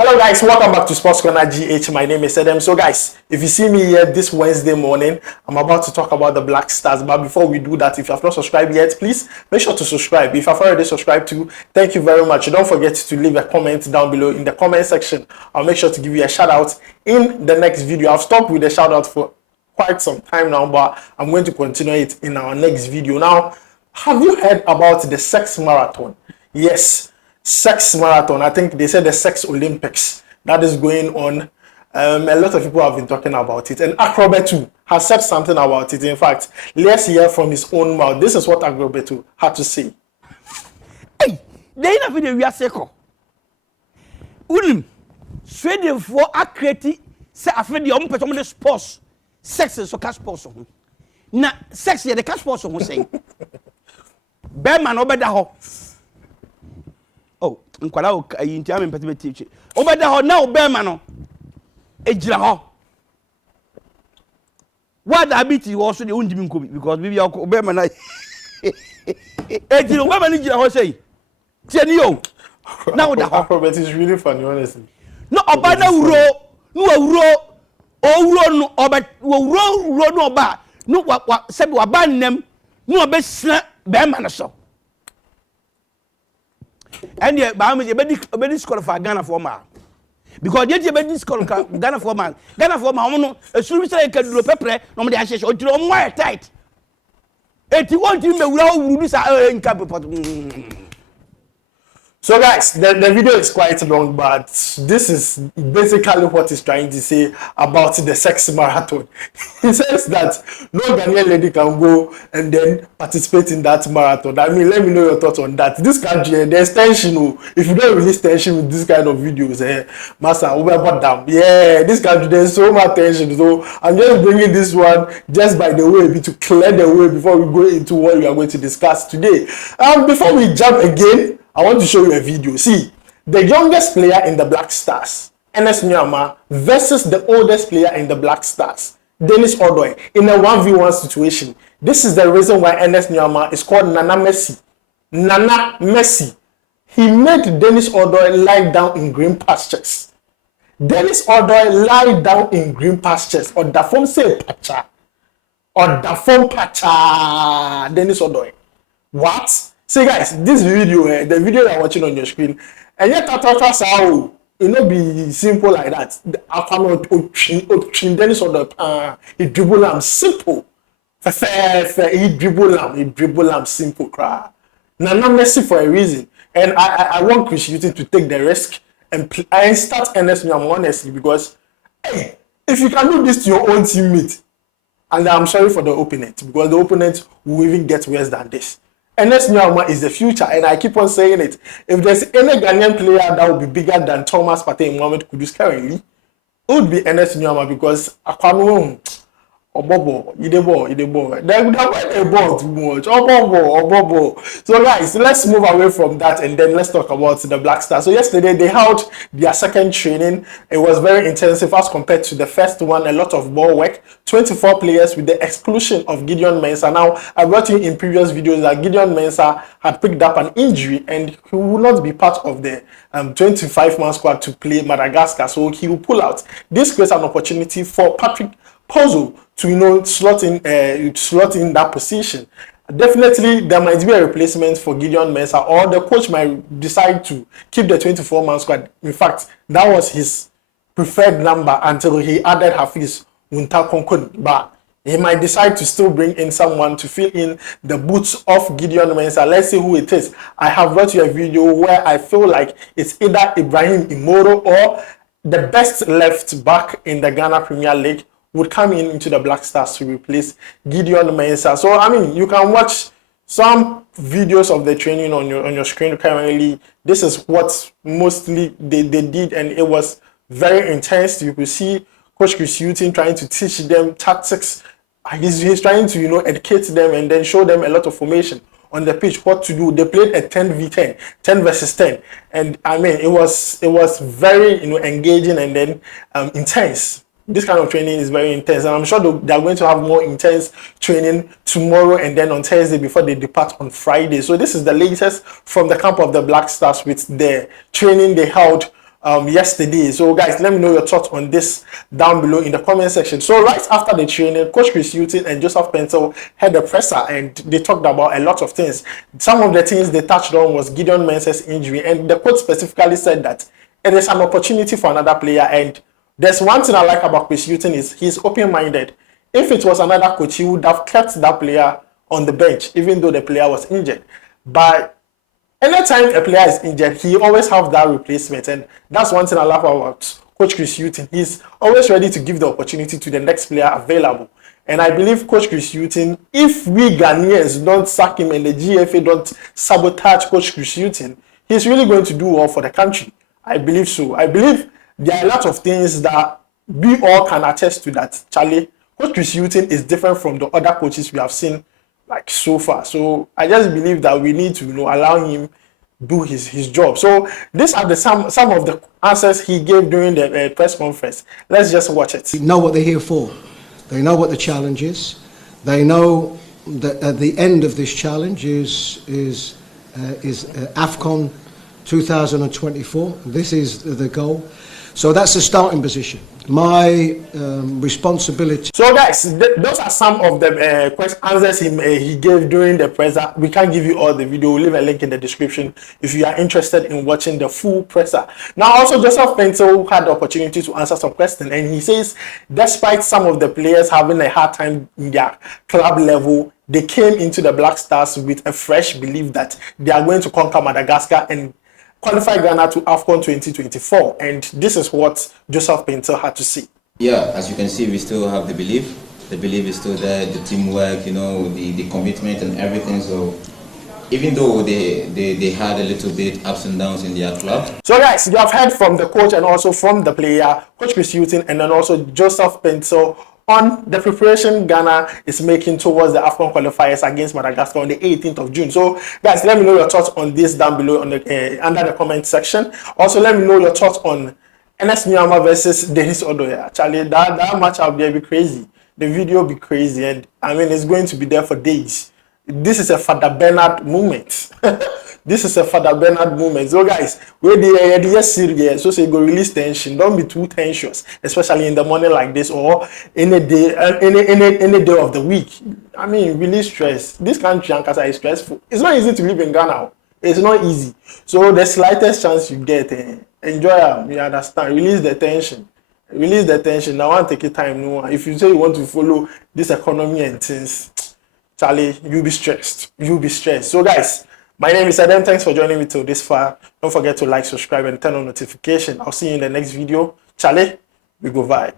Hello guys, welcome back to Sports Corner GH. My name is Adam. So guys, if you see me here this Wednesday morning, I'm about to talk about the Black Stars. But before we do that, if you have not subscribed yet, please make sure to subscribe. If you've already subscribed to, thank you very much. Don't forget to leave a comment down below in the comment section. I'll make sure to give you a shout out in the next video. I've stopped with the shout out for quite some time now, but I'm going to continue it in our next video. Now, have you heard about the sex marathon? Yes. Sex marathon. I think they said the sex Olympics that is going on. A lot of people have been talking about it, and Acrobetu has said something about it. In fact, let's hear from his own mouth. This is what Acrobetu had to say. Hey, they na video we are seko. Unim, Sweden for accurate say after the person the sports, sex is so cash sports. Na sex the cash sports who say. Beman obeda ho. Oh, nkwala o yinti am mpete betiche. Obeda ho na obema no. Ejira ho. What abiti also the undimi nko because bibi obema na. Ejira obema ni jira ho say. Tieni yo. Now the Acrobat is really funny, honestly. No obana uro, no uro no oba uro no oba. No wa sebi wa bannem no obesna bema na so. And yeah, but you be disqualify Ghana for man. Because you be disqualify Ghana for man. Ghana for man, no, a solution can do pepper, no more ashes, or to more tight. 81 team, we all lose our income. So guys, the video is quite long, but this is basically what he's trying to say about the sex marathon. He says that no Ghanaian lady can go and then participate in that marathon. I mean, let me know your thoughts on that. This country, there's tension. If you don't release tension with this kind of videos, Master, yeah, this country, there's so much tension. So I'm just bringing this one just by the way to clear the way before we go into what we are going to discuss today. Before we jump again, I want to show you a video. See, the youngest player in the Black Stars, Ernest Nuamah, versus the oldest player in the Black Stars, Denis Odoi, in a 1v1 situation. This is the reason why Ernest Nuamah is called Nana Messi. Nana Messi. He made Denis Odoi lie down in green pastures. Denis Odoi lie down in green pastures. Or the form say pacha. Or the form pacha. Denis Odoi. What? See guys, this video, the video you're watching on your screen, and yet how it not be simple like that. I cannot Dennis on the he dribble am simple. He dribble am simple cry. Nana Messi for a reason. And I want Chris Hughton to take the risk and start Ernest Nuamah honestly, because hey, if you can do this to your own teammate, and I'm sorry for the opponent, because the opponent will even get worse than this. Ernest Nuamah is the future, and I keep on saying it. If there's any Ghanaian player that would be bigger than Thomas Partey Mohamed Kudus currently, it would be Ernest Nuamah, because Akwano Obobo, Idebo. They would have a ball too much. Obobo. So guys, let's move away from that and then let's talk about the Black Stars. So yesterday they held their second training. It was very intensive as compared to the first one. A lot of ball work. 24 players with the exclusion of Gideon Mensah. Now, I brought you in previous videos that Gideon Mensah had picked up an injury and he will not be part of the 25-man squad to play Madagascar. So he will pull out. This creates an opportunity for Patrick Puzzle to slot in that position. Definitely there might be a replacement for Gideon Mensah, or the coach might decide to keep the 24-man squad. In fact, that was his preferred number until he added Hafiz Wunta, but he might decide to still bring in someone to fill in the boots of Gideon Mensah. Let's see who it is. I have brought you a video where I feel like it's either Ibrahim Imoro or the best left back in the Ghana Premier League would come into the Black Stars to replace Gideon Mensah. So I mean, you can watch some videos of the training on your screen currently. This is what mostly they did, and it was very intense. You could see Coach Chris Hughton trying to teach them tactics. He's trying to educate them and then show them a lot of formation on the pitch, what to do. They played a 10v10, 10 versus 10, and I mean it was very engaging and then intense. This kind of training is very intense, and I'm sure they're going to have more intense training tomorrow and then on Thursday before they depart on Friday. So this is the latest from the camp of the Black Stars with the training they held yesterday. So guys, let me know your thoughts on this down below in the comment section. So right after the training, Coach Chris Hughton and Joseph Paintsil had a presser and they talked about a lot of things. Some of the things they touched on was Gideon Mensah's injury, and the coach specifically said that it is an opportunity for another player. And there's one thing I like about Chris Hughton is he's open-minded. If it was another coach, he would have kept that player on the bench even though the player was injured. But anytime a player is injured, he always have that replacement, and that's one thing I love about Coach Chris Hughton. He's always ready to give the opportunity to the next player available. And I believe Coach Chris Hughton, if we Ghanaians don't sack him and the GFA don't sabotage Coach Chris Hughton, he's really going to do well for the country. I believe so. I believe there are a lot of things that we all can attest to that, Charlie. Coach Chris Hughton is different from the other coaches we have seen like so far. So I just believe that we need to allow him do his job. So these are the some of the answers he gave during the press conference. Let's just watch it. They know what they're here for. They know what the challenge is. They know that at the end of this challenge is Afcon 2024. This is the goal. So that's the starting position. My responsibility. So guys, those are some of the answers he gave during the presser. We can't give you all the video. We'll leave a link in the description if you are interested in watching the full presser. Now also Joseph Paintsil had the opportunity to answer some questions, and he says despite some of the players having a hard time in their club level, they came into the Black Stars with a fresh belief that they are going to conquer Madagascar and qualify Ghana to Afcon 2024, and this is what Joseph Paintsil had to say. Yeah, as you can see, we still have the belief. The belief is still there, the teamwork, the commitment and everything. So even though they had a little bit ups and downs in their club. So guys, you have heard from the coach and also from the player, Coach Chris Hughton, and then also Joseph Paintsil on the preparation Ghana is making towards the Afcon qualifiers against Madagascar on the 18th of June. So guys, let me know your thoughts on this down below on the under the comment section. Also, let me know your thoughts on Ernest Nuamah versus Denis Odoi. Charlie, that match out there be crazy. The video be crazy, and I mean it's going to be there for days. This is a Father Bernard moment. This is a Father Bernard moment. So guys, we're the serious. So say go release tension. Don't be too tensious, especially in the morning like this or any day, any day of the week. I mean, release stress. This country is stressful. It's not easy to live in Ghana. It's not easy. So the slightest chance you get, enjoy them. You understand? Release the tension. Release the tension. Now, I want to take your time. No, if you say you want to follow this economy and things, Charlie, you'll be stressed. You'll be stressed. So guys, my name is Adam. Thanks for joining me till this far. Don't forget to like, subscribe, and turn on notification. I'll see you in the next video. Charlie, we go vibe.